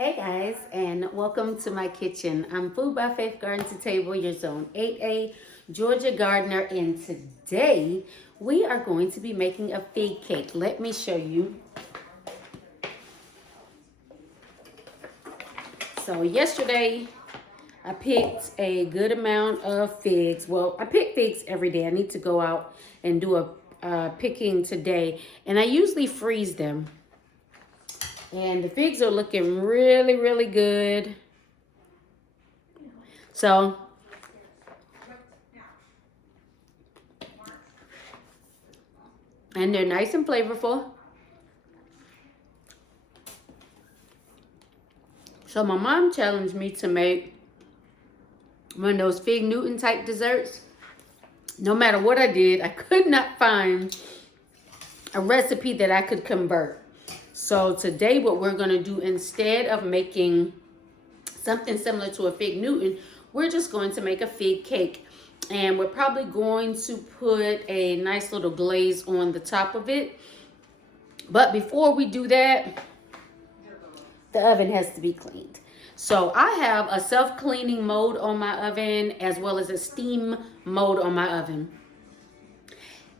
Hey guys, and welcome to my kitchen. I'm Food by Faith Garden to Table, your Zone 8A Georgia gardener, and today we are going to be making a fig cake. Let me show you. So yesterday I picked a good amount of figs. Well, I pick figs every day. I need to go out and do a picking today, and I usually freeze them. And the figs are looking really, really good. So, and they're nice and flavorful. So my mom challenged me to make one of those fig Newton type desserts. No matter what I did, I could not find a recipe that I could convert. So today what we're going to do, instead of making something similar to a fig Newton, we're just going to make a fig cake. And we're probably going to put a nice little glaze on the top of it. But before we do that, the oven has to be cleaned. So I have a self-cleaning mode on my oven as well as a steam mode on my oven.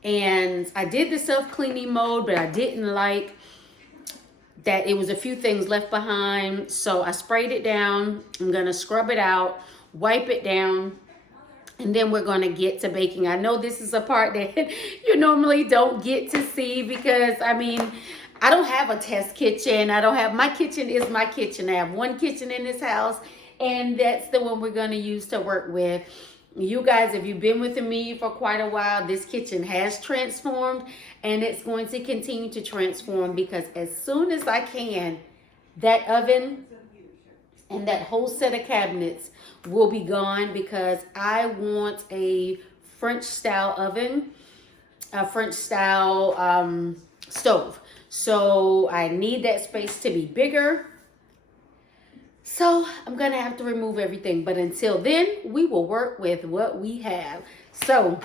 And I did the self-cleaning mode, but I didn't like that it was a few things left behind. So I sprayed it down. I'm gonna scrub it out, wipe it down, and then we're gonna get to baking. I know this is a part that you normally don't get to see because, I mean, I don't have a test kitchen. My kitchen is my kitchen. I have one kitchen in this house, and that's the one we're gonna use to work with. You guys, if you've been with me for quite a while, this kitchen has transformed, and it's going to continue to transform because as soon as I can, that oven and that whole set of cabinets will be gone because I want a French style oven, a French style stove. So I need that space to be bigger. So I'm going to have to remove everything. But until then, we will work with what we have. So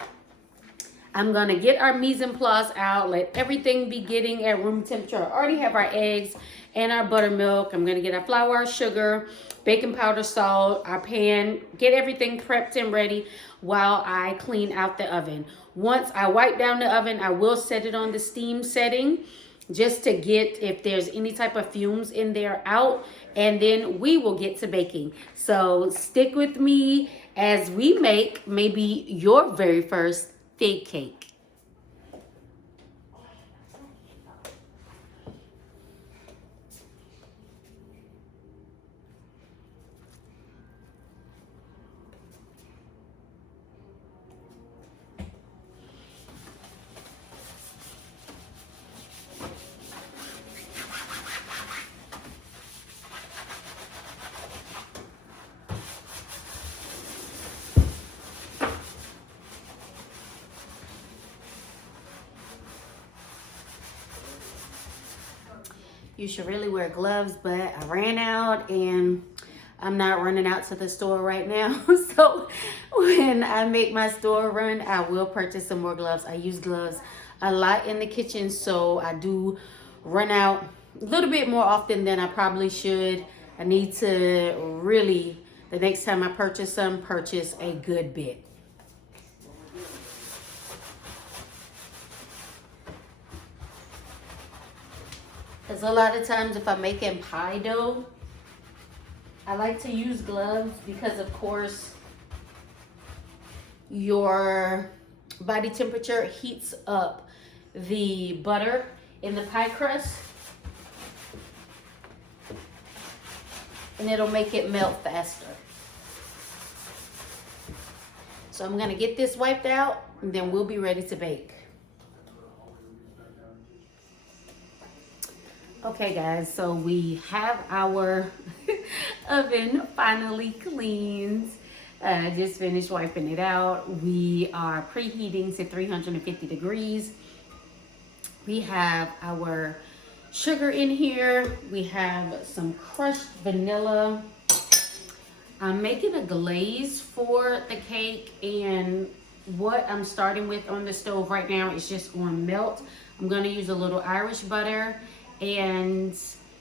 I'm going to get our mise en place out. Let everything be getting at room temperature. I already have our eggs and our buttermilk. I'm going to get our flour, our sugar, baking powder, salt, our pan. Get everything prepped and ready while I clean out the oven. Once I wipe down the oven, I will set it on the steam setting, just to get, if there's any type of fumes in there, out, and then we will get to baking. So stick with me as we make maybe your very first fig cake. You should really wear gloves, but I ran out and I'm not running out to the store right now. So when I make my store run, I will purchase some more gloves. I use gloves a lot in the kitchen, so I do run out a little bit more often than I probably should. I need to really, the next time I purchase some, purchase a good bit. Because a lot of times if I'm making pie dough, I like to use gloves because, of course, your body temperature heats up the butter in the pie crust, and it'll make it melt faster. So I'm going to get this wiped out, and then we'll be ready to bake. Okay guys, so we have our oven finally cleaned. Just finished wiping it out. We are preheating to 350 degrees. We have our sugar in here. We have some crushed vanilla. I'm making a glaze for the cake, and what I'm starting with on the stove right now is just on melt. I'm going to use a little Irish butter and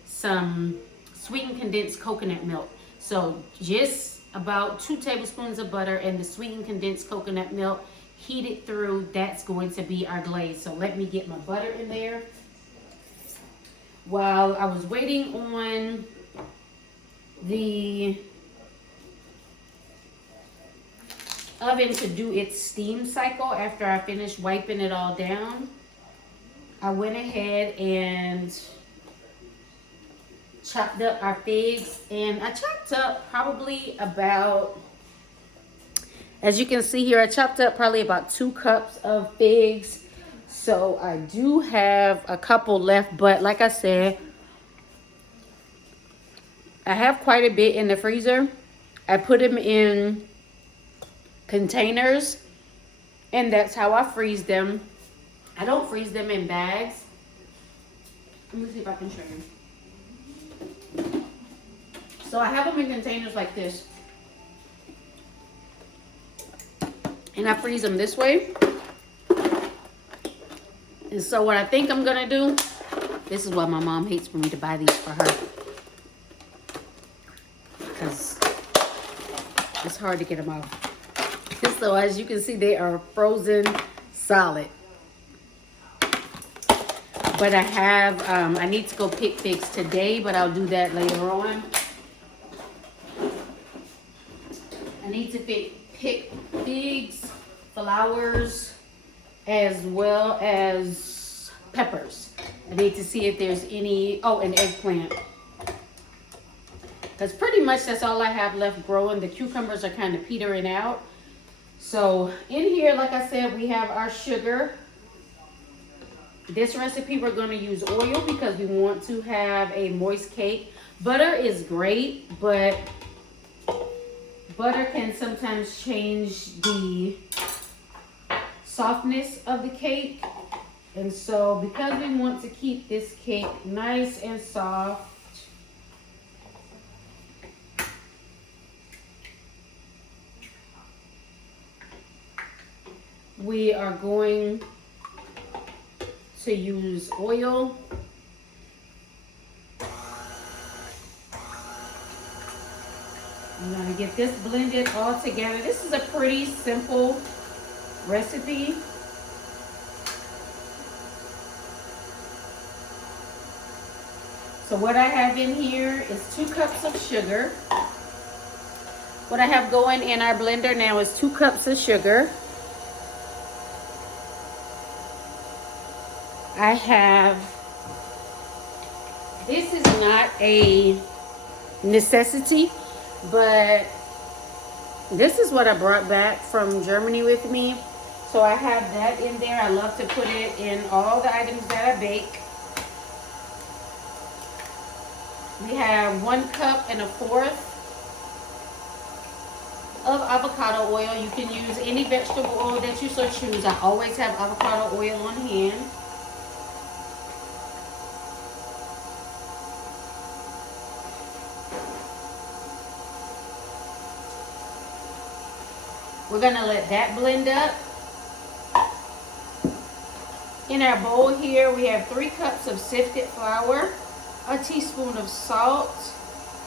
some sweetened condensed coconut milk. So just about 2 tablespoons of butter and the sweetened condensed coconut milk heated through, that's going to be our glaze. So let me get my butter in there. While I was waiting on the oven to do its steam cycle after I finished wiping it all down, I went ahead and chopped up our figs, and I chopped up probably about, as you can see here, I chopped up probably about 2 cups of figs. So I do have a couple left, but like I said, I have quite a bit in the freezer. I put them in containers, and that's how I freeze them. I don't freeze them in bags. Let me see if I can show you. So I have them in containers like this, and I freeze them this way. And so what I think I'm gonna do, this is why my mom hates for me to buy these for her, because it's hard to get them out. So as you can see, they are frozen solid. But I have, I need to go pick figs today, but I'll do that later on. I need to pick figs, flowers, as well as peppers. I need to see if there's any, oh, an eggplant. Because pretty much that's all I have left growing. The cucumbers are kind of petering out. So in here, like I said, we have our sugar. This recipe, we're going to use oil because we want to have a moist cake. Butter is great, but butter can sometimes change the softness of the cake. And so because we want to keep this cake nice and soft, we are going to use oil. I'm going to get this blended all together. This is a pretty simple recipe. So what I have in here is 2 cups of sugar. What I have going in our blender now is 2 cups of sugar. I have, this is not a necessity, but this is what I brought back from Germany with me. So I have that in there. I love to put it in all the items that I bake. We have 1.25 cups of avocado oil. You can use any vegetable oil that you so choose. I always have avocado oil on hand. We're going to let that blend up. In our bowl here, we have 3 cups of sifted flour, a teaspoon of salt,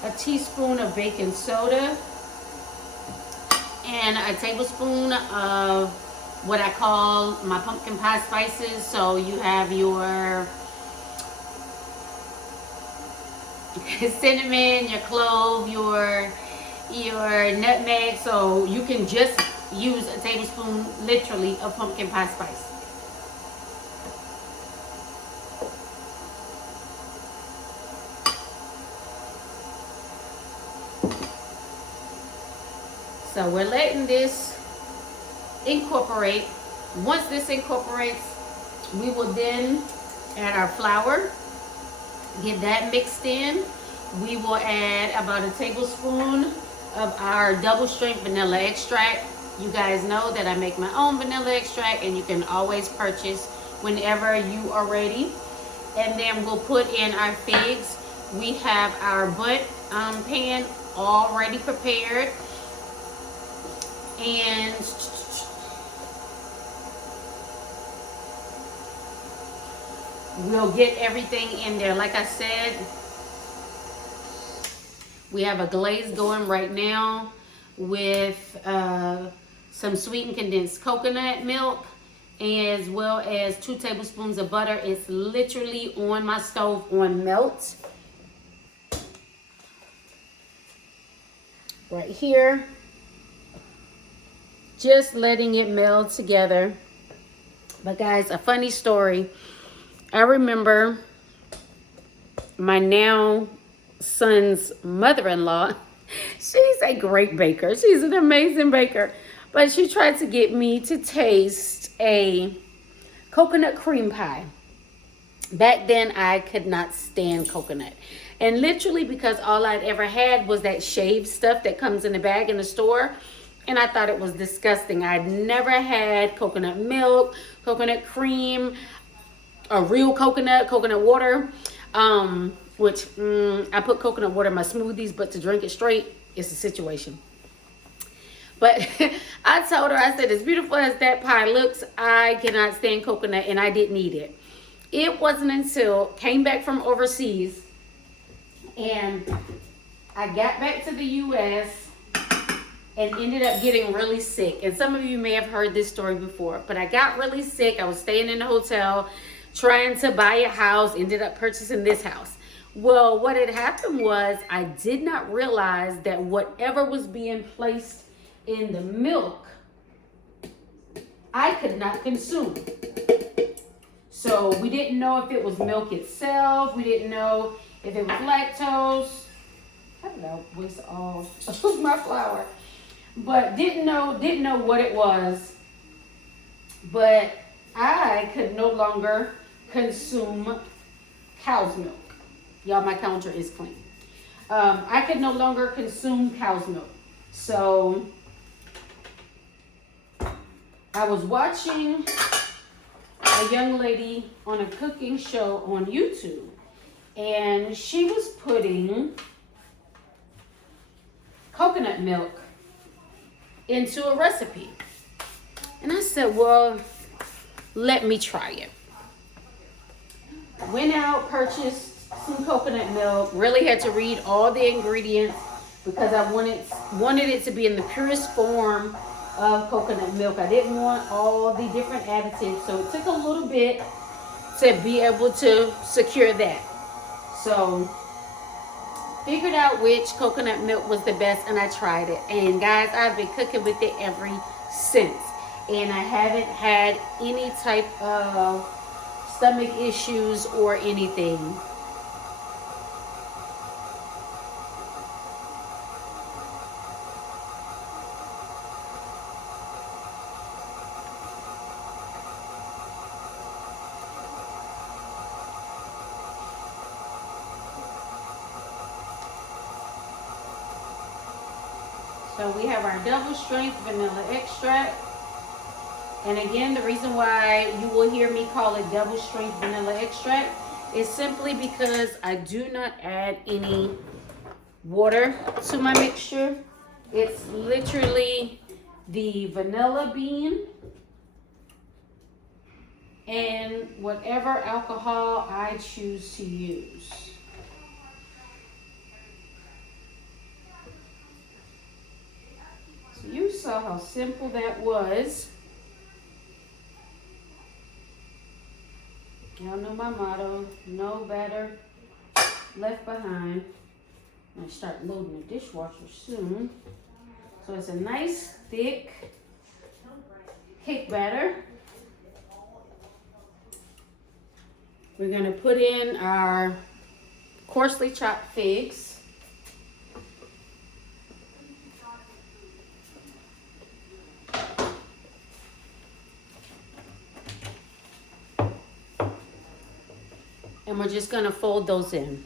a teaspoon of baking soda, and a tablespoon of what I call my pumpkin pie spices. So you have your cinnamon, your clove, your nutmeg. So you can just use a tablespoon, literally, of pumpkin pie spice. So we're letting this incorporate. Once this incorporates, we will then add our flour, get that mixed in. We will add about a tablespoon of our double strength vanilla extract. You guys know that I make my own vanilla extract, and you can always purchase whenever you are ready. And then we'll put in our figs. We have our butt pan already prepared. And we'll get everything in there. Like I said, We have a glaze going right now with some sweetened condensed coconut milk, as well as 2 tablespoons of butter. It's literally on my stove on melt. Right here. Just letting it meld together. But guys, a funny story. I remember my now son's mother-in-law. She's a great baker. She's an amazing baker. But she tried to get me to taste a coconut cream pie. Back then, I could not stand coconut. And literally because all I'd ever had was that shaved stuff that comes in the bag in the store. And I thought it was disgusting. I'd never had coconut milk, coconut cream, a real coconut water. Which I put coconut water in my smoothies, but to drink it straight, it's a situation. But I told her, I said, as beautiful as that pie looks, I cannot stand coconut, and I didn't eat it. It wasn't until I came back from overseas and I got back to the U.S. and ended up getting really sick. And some of you may have heard this story before, but I got really sick. I was staying in a hotel, trying to buy a house, ended up purchasing this house. Well, what had happened was I did not realize that whatever was being placed in the milk, I could not consume. So we didn't know if it was milk itself. We didn't know if it was lactose. How did I waste all of my flour? But didn't know what it was. But I could no longer consume cow's milk. Y'all, my counter is clean. I could no longer consume cow's milk. So I was watching a young lady on a cooking show on YouTube, and she was putting coconut milk into a recipe. And I said, well, let me try it. Went out, purchased some coconut milk, really had to read all the ingredients because I wanted it to be in the purest form of coconut milk. I didn't want all the different additives, so it took a little bit to be able to secure that. So figured out which coconut milk was the best, and I tried it. And guys, I've been cooking with it ever since, and I haven't had any type of stomach issues or anything. So we have our double strength vanilla extract. And again, the reason why you will hear me call it double strength vanilla extract is simply because I do not add any water to my mixture. It's literally the vanilla bean and whatever alcohol I choose to use. So you saw how simple that was. Y'all know my motto, no batter left behind. I'm gonna start loading the dishwasher soon. So it's a nice thick cake batter. We're gonna put in our coarsely chopped figs. And we're just gonna fold those in.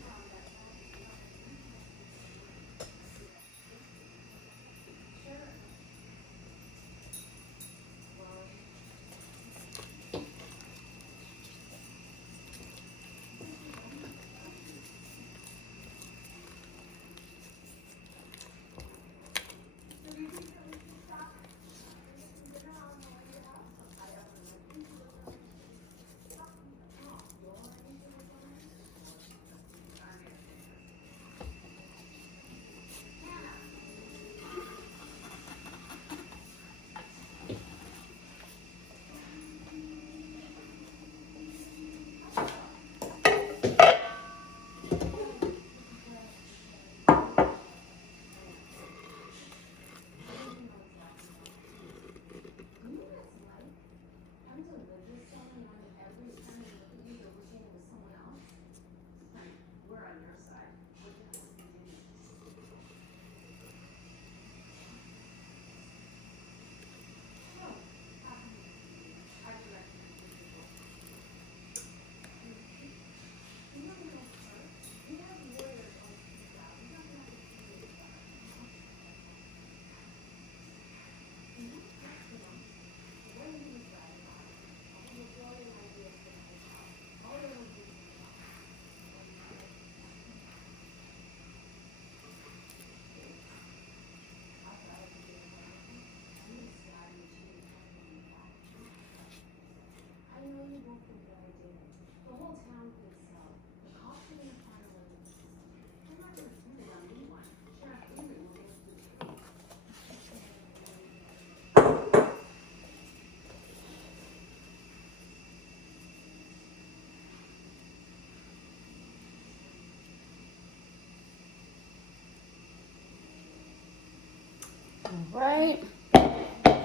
right. So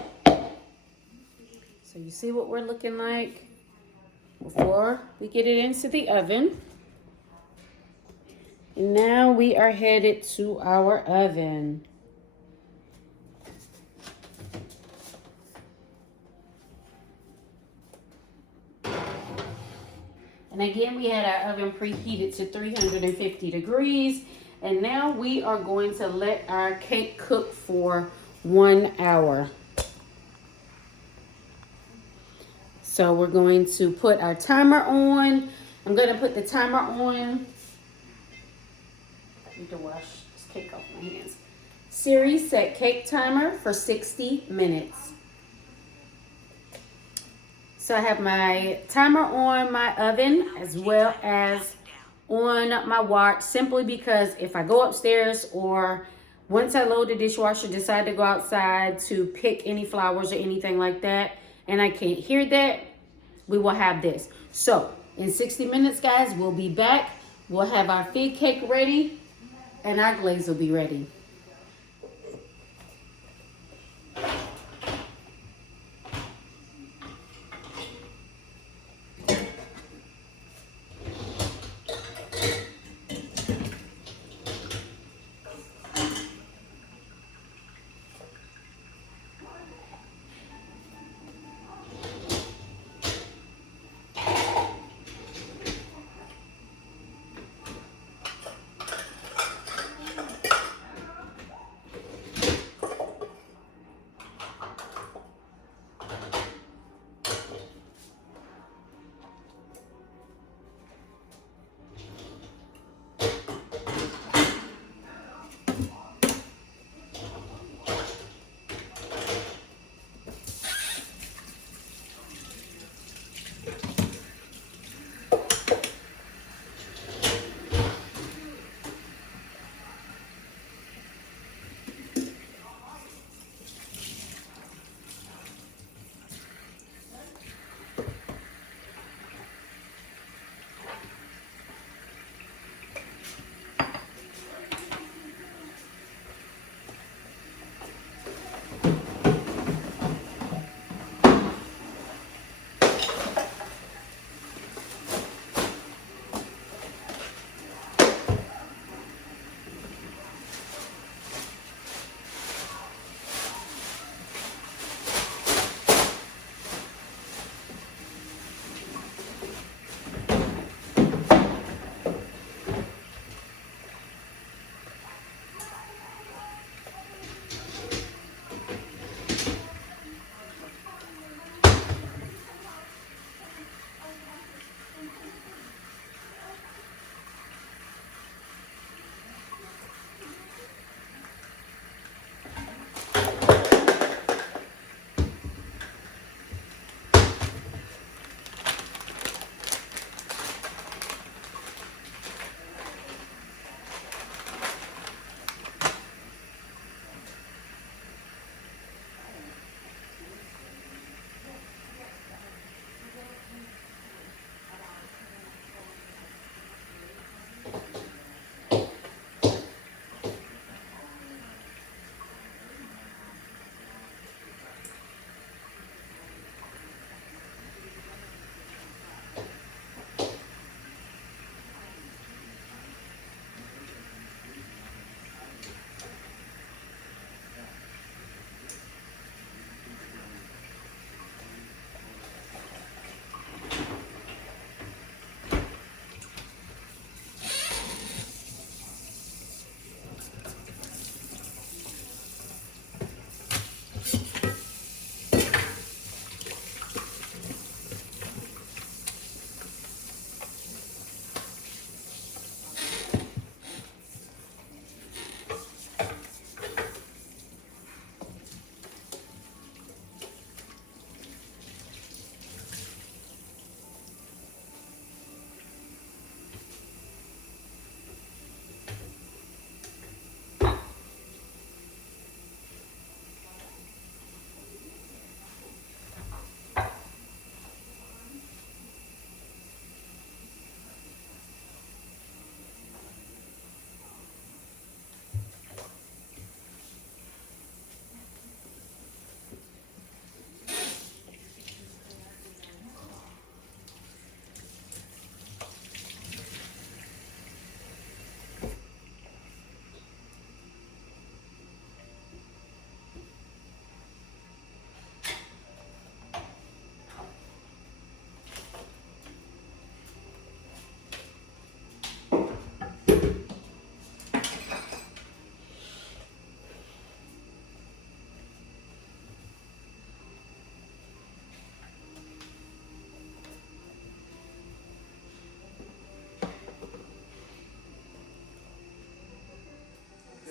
you see what we're looking like before we get it into the oven. And now we are headed to our oven. And again, we had our oven preheated to 350 degrees. And now we are going to let our cake cook for 1 hour. So we're going to put our timer on. I'm going to put the timer on. I need to wash this cake off my hands. Siri, set cake timer for 60 minutes. So I have my timer on my oven as well as on my watch, simply because if I go upstairs or once I load the dishwasher, decide to go outside to pick any flowers or anything like that, and I can't hear that, we will have this. So in 60 minutes, guys, we'll be back. We'll have our fig cake ready and our glaze will be ready.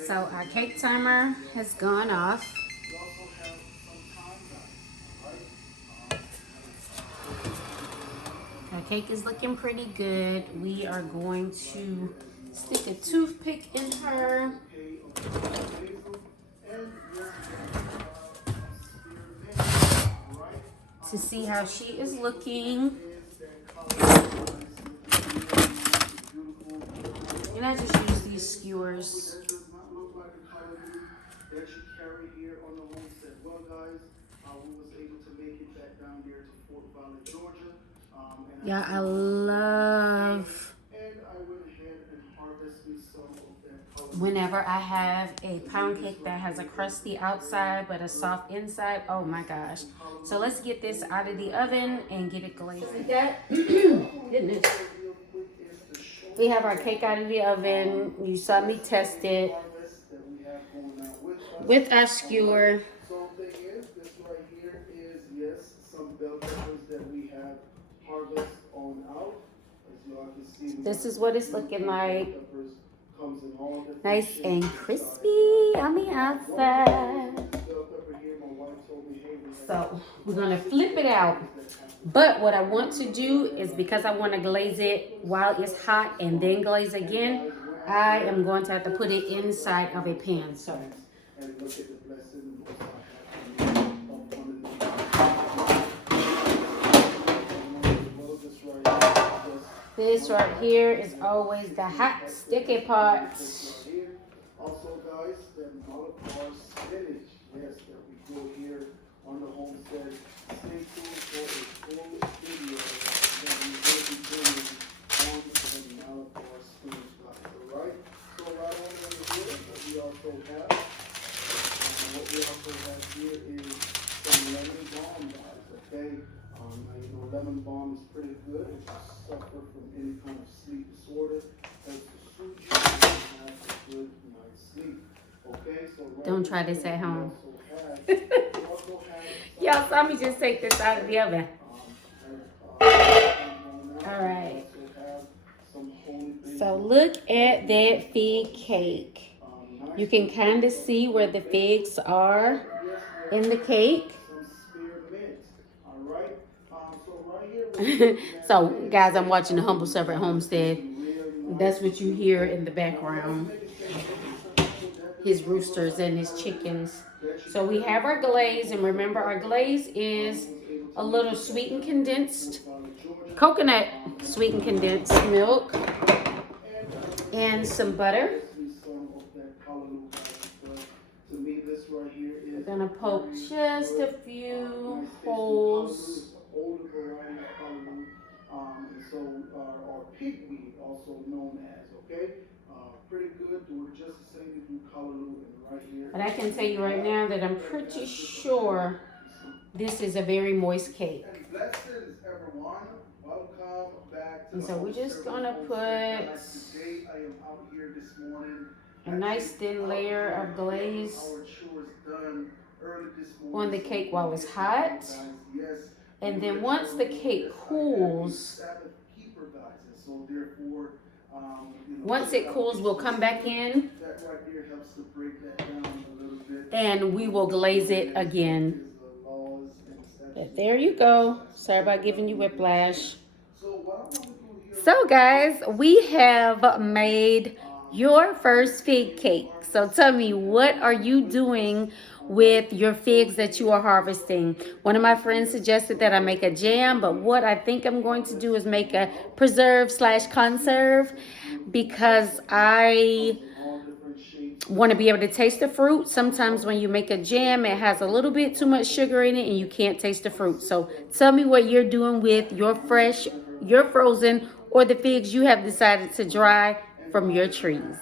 So our cake timer has gone off. Our cake is looking pretty good. We are going to stick a toothpick in her. To see how she is looking. And I just use these skewers. Yeah, I love whenever I have a pound cake that has a crusty outside but a soft inside. Oh my gosh. So let's get this out of the oven and get it glazed. Like that. Goodness. We have our cake out of the oven. You saw me test it with our skewer. So the thing is, this right here is, yes, some bell peppers that we have harvest on out. As you all can see, this is what it's looking like. Nice and crispy on the outside. So we're gonna flip it out. But what I want to do is, because I want to glaze it while it's hot and then glaze again, I am going to have to put it inside of a pan. So this right here is always the hot sticky part. Also, guys, the Malabar spinach, yes, that we grow here on the homestead. Stay tuned for a full video that we will be doing on the Malabar spinach, guys. Alright, so right on over here, we also have, what we also have here is some lemon balm, guys. Okay, now you know lemon balm is pretty good if you suffer from any kind of sleep disorder. As the suit you have a good night's sleep. Okay, so right. Don't try this at home. Y'all saw me just take this out of the oven. Alright. So look at that fig cake. You can kind of see where the figs are in the cake. So guys, I'm watching the Humble Servant Homestead. That's what you hear in the background. His roosters and his chickens. So we have our glaze, and remember our glaze is a little sweetened condensed coconut, sweetened condensed milk, and some butter. We're gonna poke just a few holes. Or pigweed, also known as, okay? Pretty good. Do it just the same as you do callaloo right here. But I can tell you right now that I'm pretty sure this is a very moist cake. And blessings, everyone. Welcome back to. And so we're just gonna put a nice thin layer of glaze on the cake while it's hot. And then once the cake cools, once it cools, we'll come back in and we will glaze it again. But there you go. Sorry about giving you whiplash. So guys, we have made your first fig cake. So tell me, what are you doing with your figs that you are harvesting? One of my friends suggested that I make a jam, but what I think I'm going to do is make a preserve / conserve, because I want to be able to taste the fruit. Sometimes when you make a jam, it has a little bit too much sugar in it and you can't taste the fruit. So tell me what you're doing with your fresh, your frozen, or the figs you have decided to dry from your trees.